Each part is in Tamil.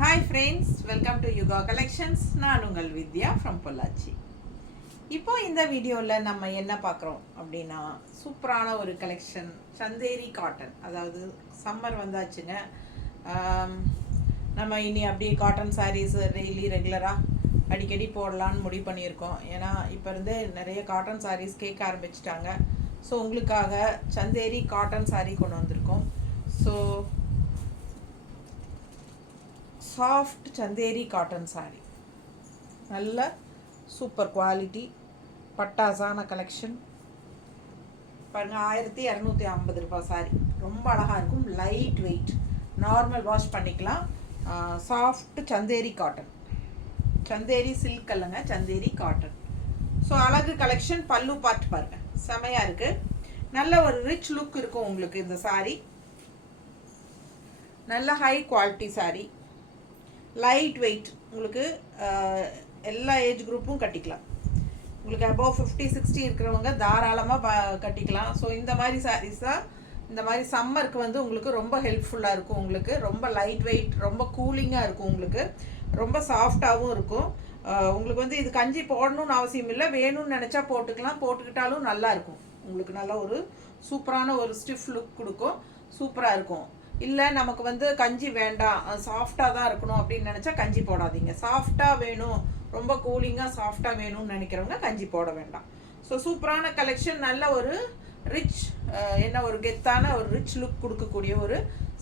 Hi friends, welcome to Yuga collections. நான் உங்கள் வித்யா ஃப்ரம் பொள்ளாச்சி. இப்போ இந்த வீடியோவில் நம்ம என்ன பார்க்குறோம் அப்படின்னா, சூப்பரான ஒரு கலெக்ஷன் சந்தேரி காட்டன். அதாவது சம்மர் வந்தாச்சுங்க. நம்ம இனி அப்படியே காட்டன் சாரீஸ் டெய்லி ரெகுலராக அடிக்கடி போடலான்னு முடிவு பண்ணியிருக்கோம். ஏன்னா இப்போ இருந்து நிறைய காட்டன் சாரீஸ் கேட்க ஆரம்பிச்சிட்டாங்க. ஸோ உங்களுக்காக சந்தேரி காட்டன் சாரீ கொண்டு வந்திருக்கோம். So soft Chanderi cotton sari, நல்ல சூப்பர் குவாலிட்டி பட்டாசான கலெக்ஷன் பாருங்கள். 1250 ரூபாய் சாரீ. ரொம்ப அழகாக இருக்கும். லைட் வெயிட், நார்மல் வாஷ் பண்ணிக்கலாம். Soft Chanderi cotton, Chanderi silk அல்லங்க, சந்தேரி காட்டன். ஸோ அழகு கலெக்ஷன். பல்லு பார்த்து பாருங்கள், செமையாக இருக்குது. நல்ல ஒரு ரிச் லுக் இருக்கும் உங்களுக்கு இந்த சாரீ. நல்ல high quality sari, light weight. உங்களுக்கு எல்லா ஏஜ் குரூப்பும் கட்டிக்கலாம். உங்களுக்கு அபவ் 50-60 இருக்கிறவங்க தாராளமாக கட்டிக்கலாம். ஸோ இந்த மாதிரி சாரீஸ் தான் இந்த மாதிரி சம்மருக்கு வந்து உங்களுக்கு ரொம்ப ஹெல்ப்ஃபுல்லாக இருக்கும். உங்களுக்கு ரொம்ப லைட் வெயிட், ரொம்ப கூலிங்காக இருக்கும். உங்களுக்கு ரொம்ப சாஃப்டாகவும் இருக்கும். உங்களுக்கு வந்து இது கஞ்சி போடணும்னு அவசியம் இல்லை, வேணும்னு நினச்சா போட்டுக்கலாம். போட்டுக்கிட்டாலும் நல்லா இருக்கும். உங்களுக்கு நல்ல ஒரு சூப்பரான ஒரு ஸ்டிஃப் லுக் கொடுக்கும். சூப்பராக இருக்கும். இல்லை நமக்கு வந்து கஞ்சி வேண்டாம், சாஃப்டாக தான் இருக்கணும் அப்படின்னு நினச்சா கஞ்சி போடாதீங்க. சாஃப்டாக வேணும், ரொம்ப கூலிங்காக சாஃப்டாக வேணும்னு நினைக்கிறவங்க கஞ்சி போட வேண்டாம். ஸோ சூப்பரான கலெக்ஷன். நல்ல ஒரு ரிச், என்ன ஒரு கெத்தான ஒரு ரிச் லுக் கொடுக்கக்கூடிய ஒரு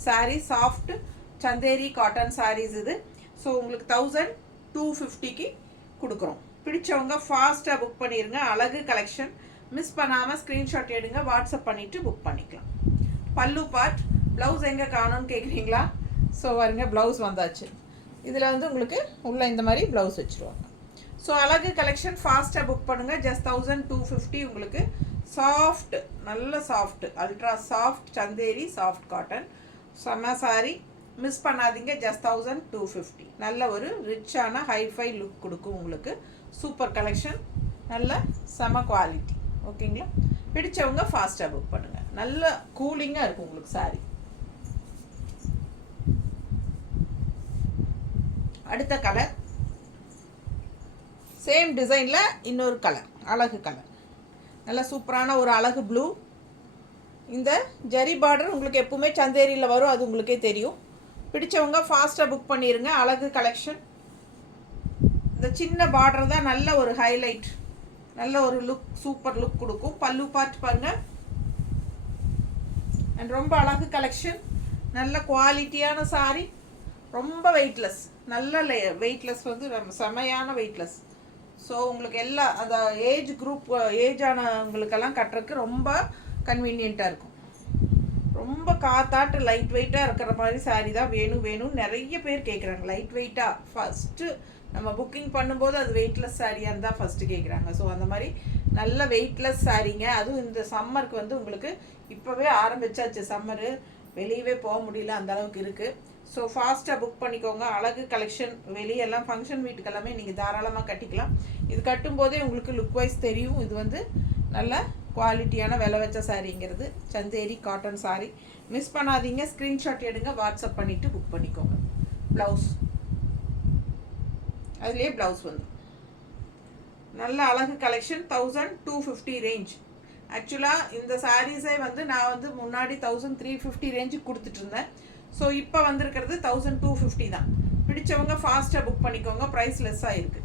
சாரீ. சாஃப்ட் சந்தேரி காட்டன் சாரீஸ் இது. ஸோ உங்களுக்கு 1250க்கு கொடுக்குறோம். பிடிச்சவங்க ஃபாஸ்ட்டாக புக் பண்ணிடுங்க. அழகு கலெக்ஷன். மிஸ் பண்ணாமல் ஸ்க்ரீன்ஷாட் எடுங்க, வாட்ஸ்அப் பண்ணிவிட்டு புக் பண்ணிக்கலாம். பல்லு பார்ட். ப்ளவுஸ் எங்கே காணும்னு கேட்குறீங்களா? ஸோ வருங்க, ப்ளவுஸ் வந்தாச்சு. இதில் வந்து உங்களுக்கு உள்ளே இந்த மாதிரி ப்ளவுஸ் வச்சுருவாங்க. ஸோ அழகு கலெக்ஷன். ஃபாஸ்ட்டாக புக் பண்ணுங்கள். ஜஸ்ட் 1250 உங்களுக்கு. சாஃப்ட், நல்ல soft, ultra soft Chanderi soft cotton செம்ம சாரி. மிஸ் பண்ணாதீங்க. ஜஸ்ட் 1250. நல்ல ஒரு ரிச்சான ஹைஃபை லுக் கொடுக்கும் உங்களுக்கு. சூப்பர் கலெக்ஷன், நல்ல செம குவாலிட்டி. ஓகேங்களா? பிடிச்சவங்க ஃபாஸ்ட்டாக புக் பண்ணுங்கள். நல்ல கூலிங்காக இருக்கும் உங்களுக்கு சாரி. அடுத்த கலர், சேம் டிசைனில் இன்னொரு கலர், அழகு கலர். நல்ல சூப்பரான ஒரு அழகு ப்ளூ. இந்த ஜரி பார்டர் உங்களுக்கு எப்பவுமே சந்தேரியில் வரும், அது உங்களுக்கே தெரியும். பிடிச்சவங்க ஃபாஸ்ட்டாக புக் பண்ணிடுங்க. அழகு கலெக்ஷன். இந்த சின்ன பார்டர் தான் நல்ல ஒரு ஹைலைட், நல்ல ஒரு லுக், சூப்பர் லுக் கொடுக்கும். பல்லு பார்த்து பாருங்கள். அண்ட் ரொம்ப அழகு கலெக்ஷன். நல்ல குவாலிட்டியான சாரி. ரொம்ப வெயிட்லெஸ், நல்ல வெயிட்லெஸ் வந்து செமையான வெயிட்லெஸ். ஸோ உங்களுக்கு எல்லா அந்த ஏஜ் குரூப், ஏஜ் ஆனவங்களுக்கெல்லாம் கட்டுறதுக்கு ரொம்ப கன்வீனியண்ட்டாக இருக்கும். ரொம்ப காத்தாட்டு லைட் வெயிட்டாக இருக்கிற மாதிரி சாரீ தான் வேணும் நிறைய பேர் கேட்குறாங்க. லைட் வெயிட்டாக ஃபஸ்ட்டு நம்ம புக்கிங் பண்ணும்போது அது வெயிட்லெஸ் சாரியாக இருந்தால் ஃபஸ்ட்டு கேட்குறாங்க. ஸோ அந்த மாதிரி நல்ல வெயிட்லெஸ் சாரீங்க. அதுவும் இந்த சம்மருக்கு வந்து உங்களுக்கு இப்போவே ஆரம்பிச்சாச்சு. சம்மரு வெளியவே போக முடியல, அந்த அளவுக்கு இருக்குது. ஸோ ஃபாஸ்ட்டாக புக் பண்ணிக்கோங்க. அழகு கலெக்ஷன். வெளியெல்லாம் ஃபங்க்ஷன் வீட்டுக்கெல்லாமே நீங்கள் தாராளமாக கட்டிக்கலாம். இது கட்டும்போதே உங்களுக்கு லுக் வைஸ் தெரியும். இது வந்து நல்ல குவாலிட்டியான விலை வச்ச சாரீங்கிறது சந்தேரி காட்டன் சாரீ. மிஸ் பண்ணாதீங்க. ஸ்க்ரீன்ஷாட் எடுங்க, வாட்ஸ்அப் பண்ணிவிட்டு புக் பண்ணிக்கோங்க. ப்ளவுஸ், அதுலேயே ப்ளவுஸ் வந்து நல்ல அழகு கலெக்ஷன். 1250 ரேஞ்ச். ஆக்சுவலாக இந்த சாரீஸே வந்து நான் வந்து முன்னாடி 1350 ரேஞ்சுக்கு கொடுத்துட்ருந்தேன். ஸோ இப்போ வந்திருக்கிறது 1250 தான். பிடிச்சவங்க ஃபாஸ்ட்டாக புக் பண்ணிக்கோங்க. ப்ரைஸ் லெஸ்ஸாக இருக்குது.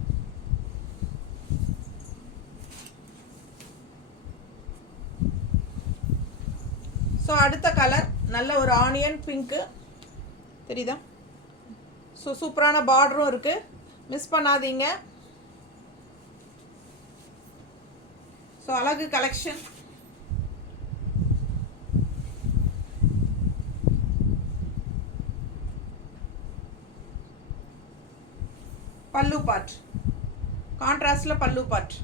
ஸோ அடுத்த கலர் நல்ல ஒரு ஆனியன் பிங்க்கு தெரியுதா? ஸோ சூப்பரான பார்டரும் இருக்குது. மிஸ் பண்ணாதீங்க. ஸோ அழகு கலெக்ஷன். பல்லு பார்ட் கான்ட்ராஸ்டில் பல்லு பார்ட்.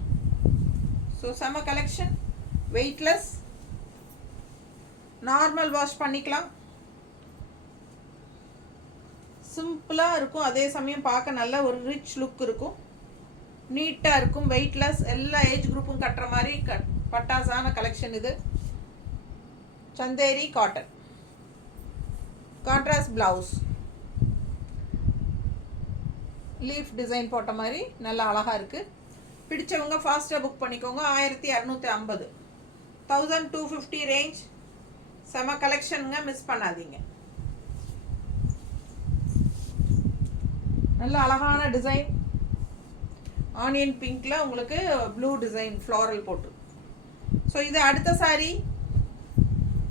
ஸோ செம கலெக்ஷன். வெயிட்லெஸ், நார்மல் வாஷ் பண்ணிக்கலாம். சிம்பிளாக இருக்கும், அதே சமயம் பார்க்க நல்ல ஒரு ரிச் லுக் இருக்கும். நீட்டாக இருக்கும். வெயிட்லெஸ், எல்லா ஏஜ் குரூப்பும் கட்டுற மாதிரி பட்டாசான கலெக்ஷன் இது. Chanderi cotton. Contrast blouse. Leaf design போட்ட மாதிரி நல்லா அழகாக இருக்குது. பிடிச்சவங்க ஃபாஸ்ட்டாக புக் பண்ணிக்கோங்க. 1250, 1250 ரேஞ்ச். செம கலெக்ஷனுங்க, மிஸ் பண்ணாதீங்க. நல்ல அழகான டிசைன், ஆனியன் பிங்க்கில் உங்களுக்கு ப்ளூ டிசைன் ஃப்ளாரல் போட்டு. ஸோ இது அடுத்த சாரீ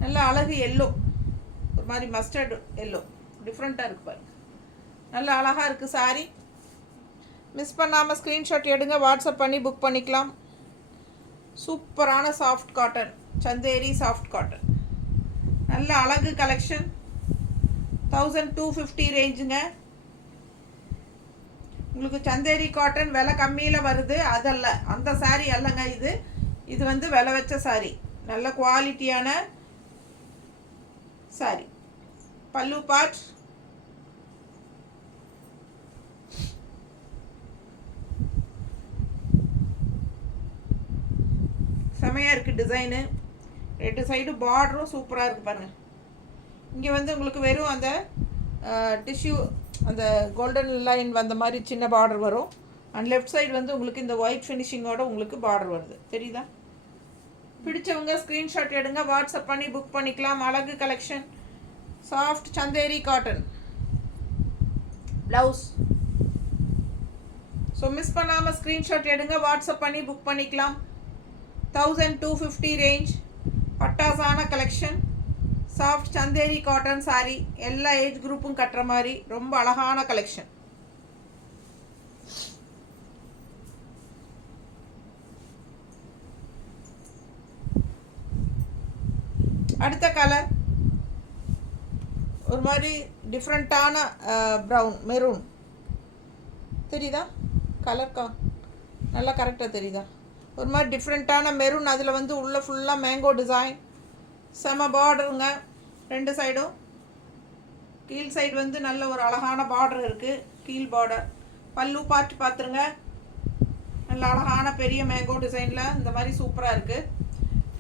நல்ல அழகு எல்லோ, ஒரு மாதிரி மஸ்டர்ட் எல்லோ, டிஃப்ரெண்ட்டாக இருக்குது பாருங்க. நல்ல அழகாக இருக்குது சாரீ. மிஸ் பண்ணாமல் ஸ்க்ரீன்ஷாட் எடுங்க, வாட்ஸ்அப் பண்ணி புக் பண்ணிக்கலாம். சூப்பரான soft cotton, Chanderi soft cotton, நல்ல அழகு கலெக்ஷன். 1250 ரேஞ்சுங்க. உங்களுக்கு சந்தேரி காட்டன் விலை கம்மியில் வருது, அதல்ல, அந்த சாரீ அல்லங்க இது. இது வந்து விலை வச்ச சாரீ, நல்ல குவாலிட்டியான சாரீ. பல்லு பார்ட், செமையாக இருக்குது டிசைனு. 2 சைடு பார்டரும் சூப்பராக இருக்குது பாருங்கள். இங்கே வந்து உங்களுக்கு வெறும் அந்த டிஷ்யூ, அந்த கோல்டன் லைன் வந்த மாதிரி சின்ன பார்டர் வரும். அண்ட் லெஃப்ட் சைடு வந்து உங்களுக்கு இந்த ஒயிட் ஃபினிஷிங்கோட உங்களுக்கு பார்டர் வருது, தெரியுதா? பிடிச்சவங்க ஸ்க்ரீன்ஷாட் எடுங்க, வாட்ஸ்அப் பண்ணி புக் பண்ணிக்கலாம். அழகு collection, soft Chanderi cotton blouse. So miss பண்ணாமல் ஸ்க்ரீன்ஷாட் எடுங்க, வாட்ஸ்அப் பண்ணி புக் பண்ணிக்கலாம். 1250 ரேஞ்ச், பட்டாசான collection, soft Chanderi cotton sari. எல்லா ஏஜ் குரூப்பும் கட்டுற மாதிரி ரொம்ப அழகான கலெக்ஷன். அடுத்த கலர் ஒரு மாதிரி டிஃப்ரெண்ட்டான ப்ரௌன் மெரூன், தெரியுதா? கலர் நல்லா கரெக்டாக தெரியுதா? ஒரு மாதிரி டிஃப்ரெண்ட்டான மெரூன், அதில் வந்து உள்ள ஃபுல்லாக மேங்கோ டிசைன், செம பார்டருங்க 2 சைடும். கீழ் சைடு வந்து நல்ல ஒரு அழகான பார்டர் இருக்குது, கீழ் பார்டர். பல்லு பார்த்துருங்க, நல்ல அழகான பெரிய மேங்கோ டிசைனில் இந்த மாதிரி சூப்பராக இருக்குது.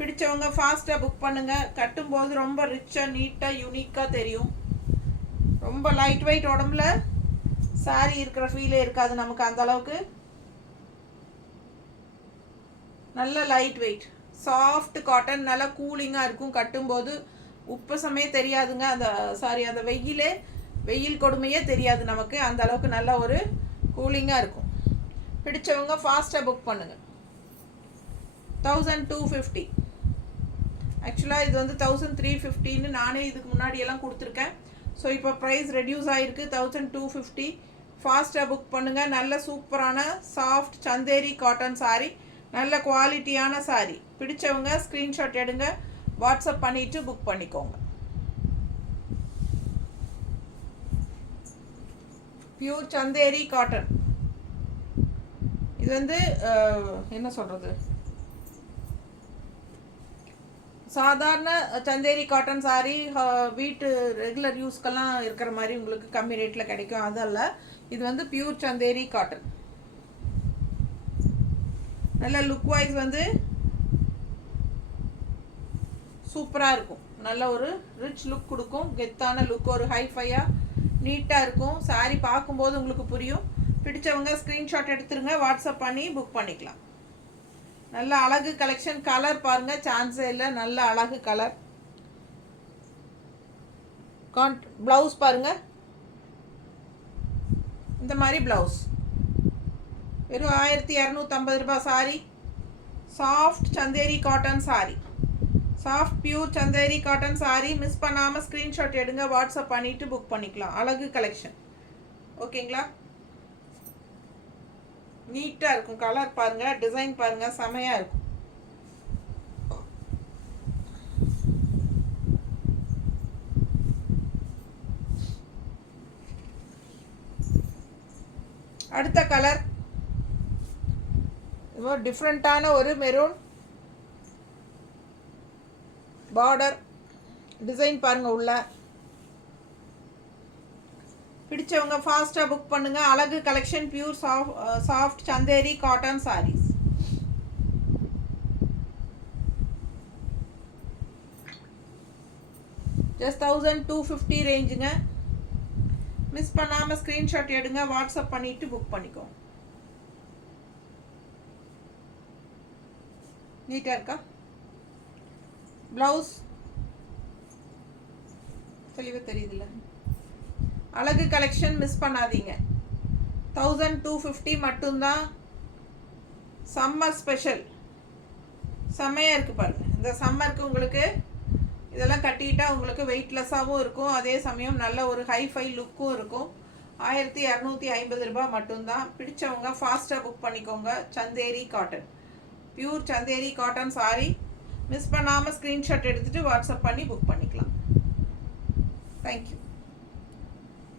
பிடிச்சவங்க ஃபாஸ்ட்டாக புக் பண்ணுங்கள். கட்டும்போது ரொம்ப ரிச்சாக நீட்டாக யூனிக்காக தெரியும். ரொம்ப லைட் வெயிட், உடம்புல சாரீ இருக்கிற ஃபீலே இருக்காது நமக்கு அந்த அளவுக்கு. நல்ல லைட் வெயிட் சாஃப்ட் காட்டன், நல்லா கூலிங்காக இருக்கும். கட்டும்போது உப்பசமே தெரியாதுங்க. அந்த அந்த வெயில் கொடுமையே தெரியாது நமக்கு, அந்த அளவுக்கு நல்ல ஒரு கூலிங்காக இருக்கும். பிடிச்சவங்க ஃபாஸ்ட்டாக புக் பண்ணுங்கள். 1250. ஆக்சுவலாக இது வந்து 1350ன்னு நானே இதுக்கு முன்னாடியெல்லாம் கொடுத்துருக்கேன். ஸோ இப்போ ப்ரைஸ் ரெடியூஸ் ஆகிருக்கு, 1250. ஃபாஸ்ட்டாக புக் பண்ணுங்கள். நல்ல சூப்பரான சாஃப்ட் சந்தேரி காட்டன் சாரீ, நல்ல குவாலிட்டியான சாரீ. பிடிச்சவங்க ஸ்க்ரீன்ஷாட் எடுங்க, வாட்ஸ்அப் பண்ணிவிட்டு புக் பண்ணிக்கோங்க. Pure Chanderi cotton. இது வந்து என்ன சொல்கிறது, சாதாரண சந்தேரி காட்டன் சாரீ, வீட்டு ரெகுலர் யூஸ்க்கெல்லாம் இருக்கிற மாதிரி உங்களுக்கு கம்மி ரேட்டில் கிடைக்கும், அதல்ல. இது வந்து பியூர் சந்தேரி காட்டன். நல்ல லுக் வைஸ் வந்து சூப்பராக இருக்கும். நல்ல ஒரு ரிச் லுக் கொடுக்கும், கெத்தான லுக், ஒரு ஹைஃபையாக நீட்டாக இருக்கும். சாரீ பார்க்கும்போது உங்களுக்கு புரியும். பிடிச்சவங்க ஸ்க்ரீன்ஷாட் எடுத்துருங்க, வாட்ஸ்அப் பண்ணி புக் பண்ணிக்கலாம். நல்ல அழகு கலெக்ஷன். கலர் பாருங்கள், சான்ஸே இல்லை, நல்ல அழகு கலர். ப்ளவுஸ் பாருங்கள், இந்த மாதிரி ப்ளவுஸ் வெறும் 1250 ரூபாய் sari. Soft Chanderi cotton sari, soft pure Chanderi cotton sari. Miss பண்ணாமல் ஸ்க்ரீன்ஷாட் எடுங்க, வாட்ஸ்அப் பண்ணிவிட்டு புக் பண்ணிக்கலாம். அழகு கலெக்ஷன், ஓகேங்களா? நீட்டாக இருக்கும். கலர் பாருங்கள், டிசைன் பாருங்கள், செமையாக இருக்கும். அடுத்த கலர் டிஃப்ரெண்ட்டான ஒரு மெரூன் பார்டர் டிசைன் பாருங்கள் உள்ள. பிடிச்சவங்க ஃபாஸ்ட்டாக புக் பண்ணுங்கள். அழகு collection, pure soft Chanderi cotton saris. Just 1250 ரேஞ்சுங்க. மிஸ் பண்ணாமல் ஸ்க்ரீன்ஷாட் எடுங்க, வாட்ஸ்அப் பண்ணிவிட்டு புக் பண்ணிக்கோங்க. நீட்டாக இருக்கா? ப்ளவுஸ் தெளிவாக தெரியுதுல்ல? அழகு கலெக்ஷன் மிஸ் பண்ணாதீங்க. 1250 மட்டும்தான். சம்மர் ஸ்பெஷல் செம்மையாக இருக்குது பாருங்கள். இந்த சம்மருக்கு உங்களுக்கு இதெல்லாம் கட்டிட்டா உங்களுக்கு வெயிட்லெஸ்ஸாகவும் இருக்கும், அதே சமயம் நல்ல ஒரு ஹைஃபை லுக்கும் இருக்கும். 1250 ரூபாய் மட்டும்தான். பிடிச்சவங்க ஃபாஸ்ட்டாக புக் பண்ணிக்கோங்க. Chanderi cotton, pure Chanderi cotton sorry. Miss பண்ணாமல் ஸ்க்ரீன்ஷாட் எடுத்துகிட்டு வாட்ஸ்அப் பண்ணி புக் பண்ணிக்கலாம். தேங்க்யூ.